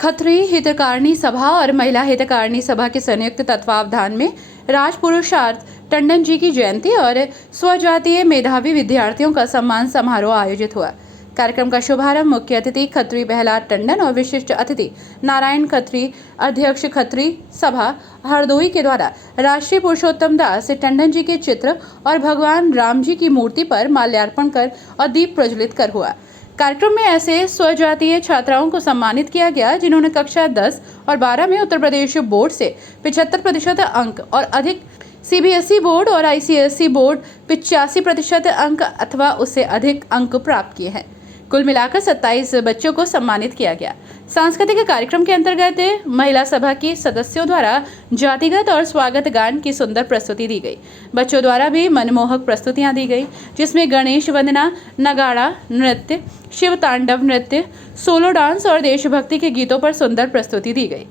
खत्री हितकारिणी सभा और महिला हितकारिणी सभा के संयुक्त तत्वावधान में राजपुरुषार्थ टंडन जी की जयंती और स्वजातीय मेधावी विद्यार्थियों का सम्मान समारोह आयोजित हुआ। कार्यक्रम का शुभारंभ मुख्य अतिथि खत्री प्रहलाद टंडन और विशिष्ट अतिथि नारायण खत्री, अध्यक्ष खत्री सभा हरदोई के द्वारा राष्ट्रीय पुरुषोत्तम दास टंडन जी के चित्र और भगवान राम जी की मूर्ति पर माल्यार्पण कर और दीप प्रज्वलित कर हुआ। कार्यक्रम में ऐसे स्वजातीय छात्राओं को सम्मानित किया गया जिन्होंने कक्षा 10 और 12 में उत्तर प्रदेश बोर्ड से 75% अंक और अधिक, सीबीएसई बोर्ड और आईसीएसई बोर्ड 85% अंक अथवा उससे अधिक अंक प्राप्त किए हैं। कुल मिलाकर 27 बच्चों को सम्मानित किया गया। सांस्कृतिक कार्यक्रम के अंतर्गत महिला सभा की सदस्यों द्वारा जातिगत और स्वागत गान की सुंदर प्रस्तुति दी गई। बच्चों द्वारा भी मनमोहक प्रस्तुतियां दी गई, जिसमें गणेश वंदना, नगाड़ा नृत्य, शिव तांडव नृत्य, सोलो डांस और देशभक्ति के गीतों पर सुंदर प्रस्तुति दी गई।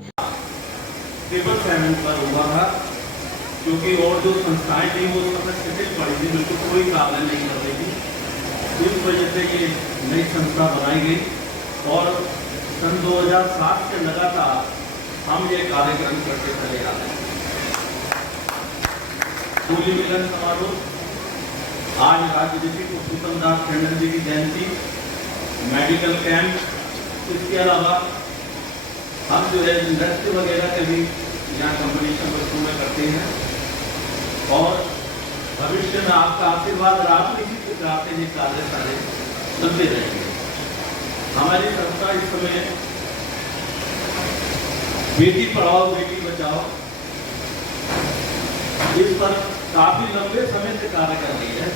क्योंकि और जो संस्थाएं थी वो सब शिथिल पड़ी थी, बिल्कुल कोई कार्य नहीं कर रही थी। इस वजह से ये नई संस्था बनाई गई और सन 2007 से लगातार हम ये कार्यक्रम करते चले आ रहे हैं। होली मिलन समारोह, आज राष्ट्रपति पुरुषोत्तम दास टंडन जी की जयंती, मेडिकल कैंप, इसके अलावा हम जो है नृत्य वगैरह के भी यहाँ कंपटीशन बच्चों में करते हैं और भविष्य में आपका आशीर्वाद और आप इसी प्रकार के ये कार्य सारे चलते रहेंगे। हमारी संस्था इस समय बेटी पढ़ाओ बेटी बचाओ इस पर काफी लंबे समय से कार्य कर रही है,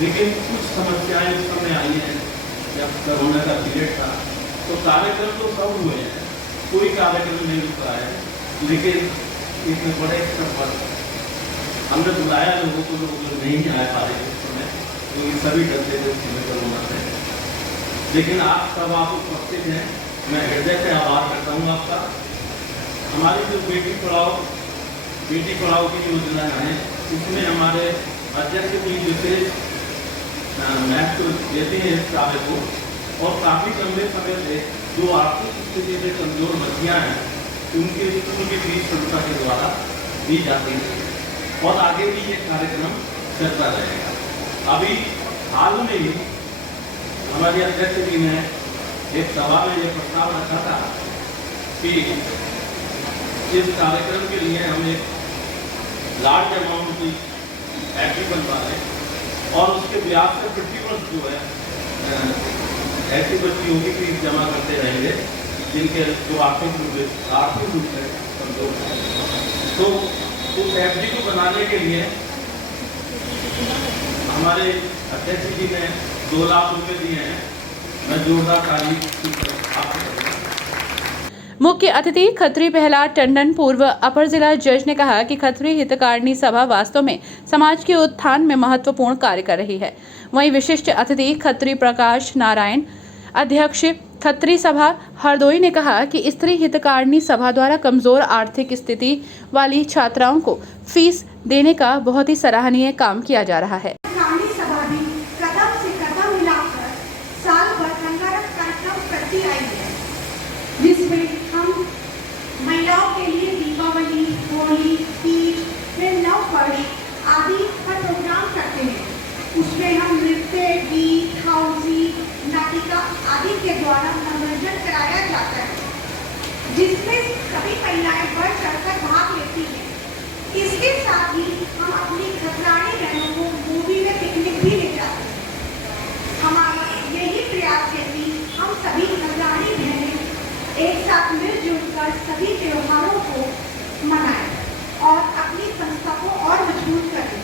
लेकिन कुछ समस्याएं इस समय आई हैं। जब कोरोना का पीरियड था तो कार्यक्रम तो सब हुए हैं, कोई कार्यक्रम नहीं रुका है, लेकिन इतने बड़े स्तर पर हमने बुलाया लोगों को, लोग नहीं आए पा रहे उस समय, क्योंकि सभी डरते थे उसमें कोरोना से। लेकिन आप सब आप उपस्थित हैं, मैं हृदय से आभार करता हूँ आपका। हमारी जो बेटी पढ़ाओ की योजना है, इसमें हमारे अध्यक्ष की विशेष महत्व देते हैं इस कार्य को और काफ़ी लंबे समय से जो आर्थिक स्थिति से कमजोर बच्चियाँ हैं उनके स्कूल की फीस संस्था के द्वारा दी जाती है और आगे भी ये कार्यक्रम चलता रहेगा। अभी हाल में ही हमारे अध्यक्ष जी ने एक सभा में ये प्रस्ताव रखा था कि इस कार्यक्रम के लिए हम एक लार्ज अमाउंट की एफडी बनवा रहे और उसके ब्याज से 50% जो है ऐसी बच्चियों की फीस जमा करते रहेंगे जिनके जो आर्थिक रूप से कमजोर है। तो उस एफडी को बनाने के लिए हमारे अध्यक्ष जी ने 2 लाख रुपए दिए हैं। मैं जोरदार तारीफ आपको। मुख्य अतिथि खत्री प्रहलाद टंडन, पूर्व अपर जिला जज, ने कहा कि खत्री हितकारिणी सभा वास्तव में समाज के उत्थान में महत्वपूर्ण कार्य कर रही है। वहीं विशिष्ट अतिथि खत्री प्रकाश नारायण, अध्यक्ष खत्री सभा हरदोई, ने कहा कि स्त्री हितकारिणी सभा द्वारा कमजोर आर्थिक स्थिति वाली छात्राओं को फीस देने का बहुत ही सराहनीय काम किया जा रहा है। जिसमें हम महिलाओं के लिए दीपावली, होली, तीज, फिर नववर्ष आदि का प्रोग्राम करते हैं। उसमें हम नृत्य, गीत, हाउसी, नाटिका आदि के द्वारा मनोरंजन कराया जाता है, जिसमें सभी महिलाएं बढ़ चढ़कर भाग लेती हैं। इसके साथ ही हम अपनी खतरानी बहनों को मूवी में पिकनिक भी ले जाते हैं। हमारा यही प्रयास है कि हम सभी खतरानी बहनें एक साथ मिलजुल कर सभी त्योहारों को मनाएं और अपनी संस्था को और मजबूत करें।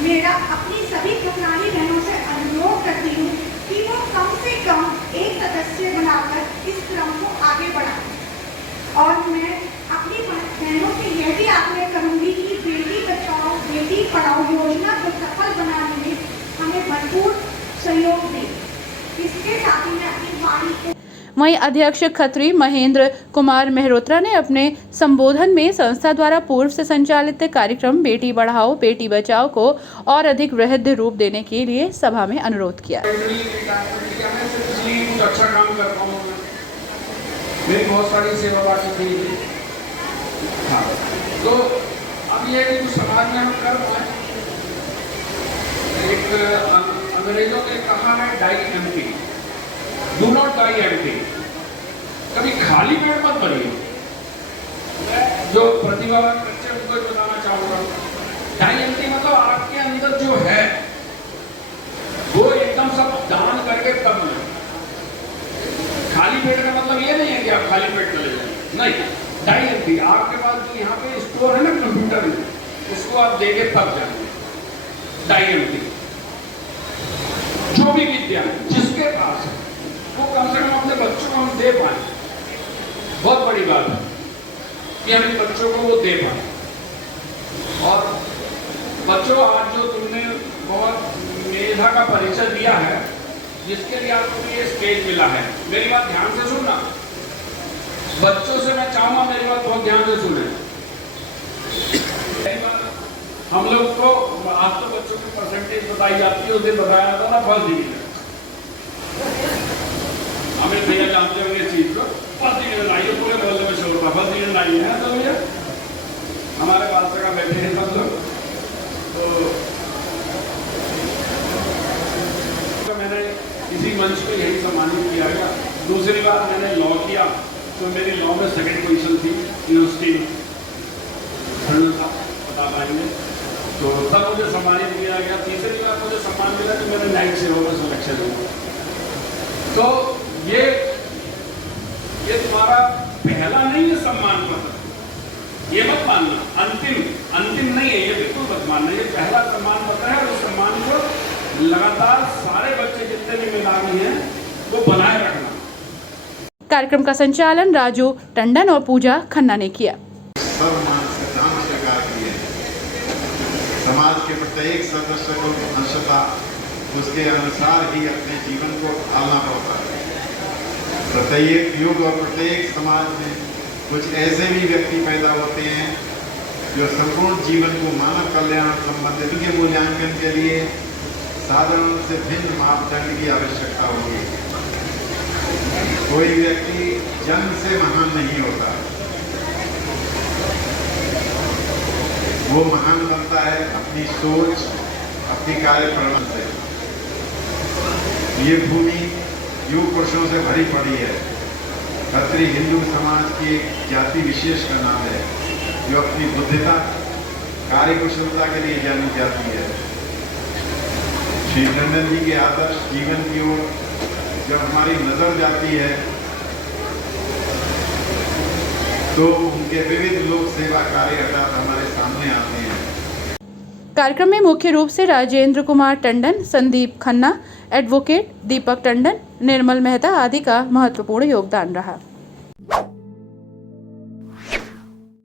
मेरा अपनी सभी खतरानी बहनों से अनुरोध करती हूँ कि वो कम से कम एक सदस्य बनाकर इस क्रम को आगे बढ़ाएं और मैं अपनी बहनों से यह भी आग्रह करूँगी कि बेटी बचाओ बेटी पढ़ाओ योजना को सफल बनाने में हमें भरपूर सहयोग दें। इसके साथ ही मैं अपनी वाणी को। वहीं अध्यक्ष खत्री महेंद्र कुमार मेहरोत्रा ने अपने संबोधन में संस्था द्वारा पूर्व से संचालित कार्यक्रम बेटी बढ़ाओ बेटी बचाओ को और अधिक वृहद रूप देने के लिए सभा में अनुरोध किया। मेरी बहुत सारी सेवा बाकी थी। हाँ, तो अब ये है कि समाज में हम कर पाए। एक अंग्रेजों ने कहा है die empty, do not die empty, कभी खाली पेट मत भरिए। जो प्रतिभावान बच्चे उनको बताना चाहूंगा, डाई एम्प्टी मतलब आपके अंदर जो है वो एकदम सब दान करके तब मिले। खाली पेट का मतलब ये नहीं है कि आप खाली पेट चले जाए, नहीं। डाई एम्प्टी, आपके पास जो यहाँ पे स्टोर है ना कंप्यूटर में, उसको आप देके तब जाएंगे। डाई एम्प्टी, जो भी विद्या जिसके पास है वो कम से कम अपने बच्चों को हम दे पाए। बहुत बड़ी बात है कि हम इन बच्चों को वो दे पाए। और बच्चों, आज जो तुमने बहुत मेधा का परिचय दिया है, जिसके लिए आपको ये स्टेज मिला है, मेरी बात ध्यान से सुनना। बच्चों से मैं चाहूंगा मेरी बात बहुत ध्यान से सुने। हम लोग को आज तो बच्चों की परसेंटेज बताई जाती है, उस दिन बताया जाता था फर्स्ट डिवीजन। हमें भैया जानते होंगे इस चीज को, फर्स्ट डिवीजन आई है, पूरे मोहल्ले में शोर फर्स्ट डिवीजन आई है। तो भैया हमारे पास का बैठे हैं सब लोग। तो मैंने इसी मंच पे यही सम्मानित किया गया। दूसरी बार मैंने लॉ किया, तो मेरी लॉ में सेकंड पोजीशन थी यूनिवर्सिटी बता पाएंगे, तो तब मुझे सम्मानित किया गया। तीसरी बार मुझे सम्मान मिला कि मैंने न्यायिक सेवा में सिलेक्शन हुआ। तो ये तुम्हारा पहला नहीं है सम्मान पत्र, ये मत मानना। अंतिम नहीं है, ये बिल्कुल मत मानना। ये पहला सम्मान पत्र है, और उस सम्मान को लगातार सारे बच्चे जितने भी मेधावी हैं वो बनाए रखना। कार्यक्रम का संचालन राजू टंडन और पूजा खन्ना ने किया। समाज के प्रत्येक सदस्य को अंशतः उसके अनुसार ही अपने जीवन को ढालना पड़ता है। प्रत्येक युग और प्रत्येक समाज में कुछ ऐसे भी व्यक्ति पैदा होते हैं जो संपूर्ण जीवन को मानव कल्याण संबंधित के मूल्यांकन के लिए साधारण से भिन्न मापदंड की आवश्यकता होगी। कोई व्यक्ति जन्म से महान नहीं होता, वो महान बनता है अपनी सोच, अपनी कार्य प्रणाली से। ये भूमि युग पुरुषों से भरी पड़ी है। खत्री हिंदू समाज की एक जाति विशेष का नाम है, जो अपनी बुद्धिता, कार्यकुशलता के लिए जानी जाती है। श्री टंडन जी के आदर्श जीवन की ओर जब हमारी नजर जाती है, तो उनके विविध लोक सेवा कार्य अर्थात हमारे सामने आते हैं। कार्यक्रम में मुख्य रूप से राजेंद्र कुमार टंडन, संदीप खन्ना, एडवोकेट दीपक टंडन, निर्मल मेहता आदि का महत्वपूर्ण योगदान रहा।